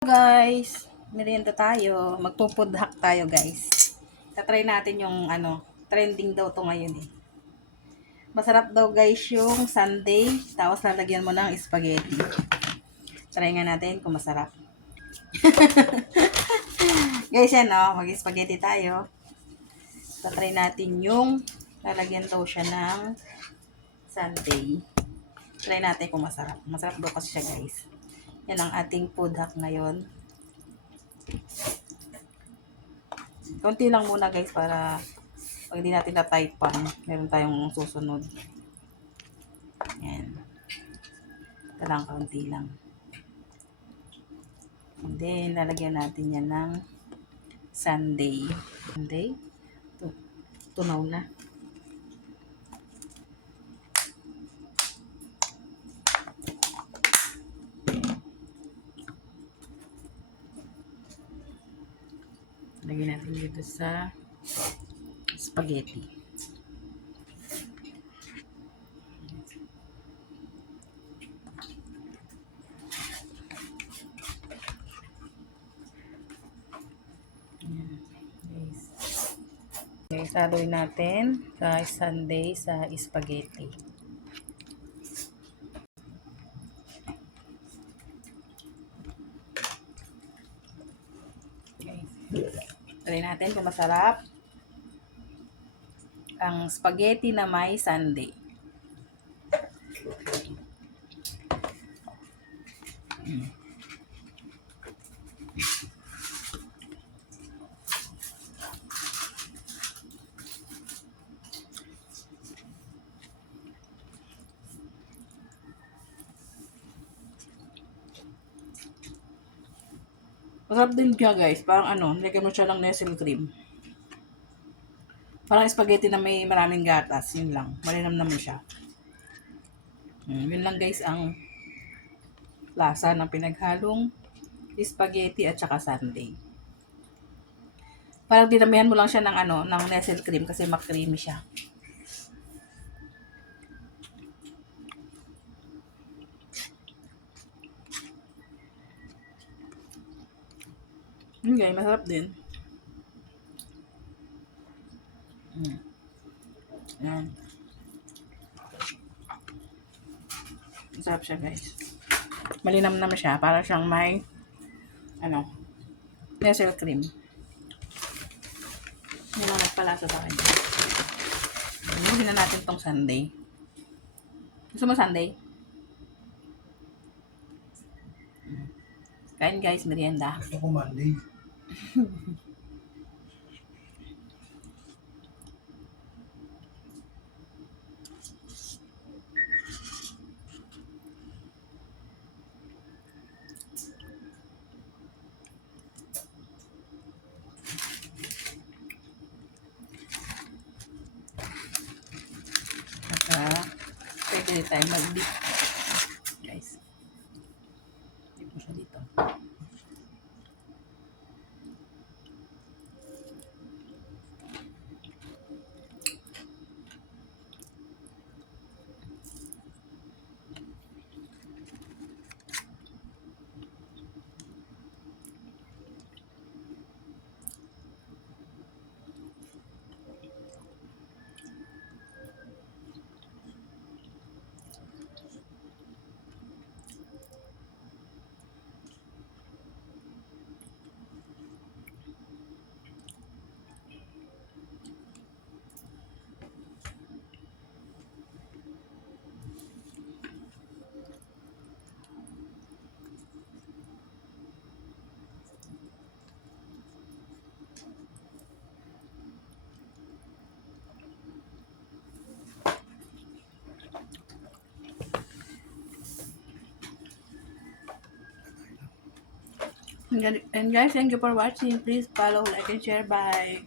Guys, merienda tayo. Magpo-food hack tayo, guys. Tatry natin yung trending daw to ngayon eh. Masarap daw guys yung sundae, tapos lalagyan mo ng spaghetti. Try nga natin kung masarap. Guys, yan mag-spaghetti tayo. Tatry natin yung lalagyan daw siya ng sundae. Try natin kung masarap. Masarap daw kasi siya, guys. Yan ang ating food hack ngayon. Konti lang muna guys para pag hindi natin na-tight pan, meron tayong susunod. Yan. Ito lang, konti lang. And then, lalagyan natin yan ng sundae. Sundae? Tunaw na. Lagyan natin dito sa spaghetti. Okay, saluin natin sa sundae sa spaghetti. Okay. Try natin kung masarap ang spaghetti na may sundae. Masarap din siya guys. Parang nilagyan mo siya ng Nestle cream. Parang spaghetti na may maraming gatas. Yun lang. Malinam naman siya. Yun lang guys ang lasa ng pinaghalong spaghetti at saka sundae. Parang dinamihan mo lang siya ng ng Nestle cream kasi makreamy siya. Okay, masarap din. Yan. Masarap siya guys. Malinam naman siya. Para siyang may Nestle cream. Hindi lang nagpalasa sa akin. Buhin na natin tong sundae. Gusto mo sundae? Kain guys, merienda. Gusto ko Monday. Pwede rin tayo mag-dip. Guys. Dip mo siya dito. And guys, thank you for watching. Please follow, like, and share. Bye.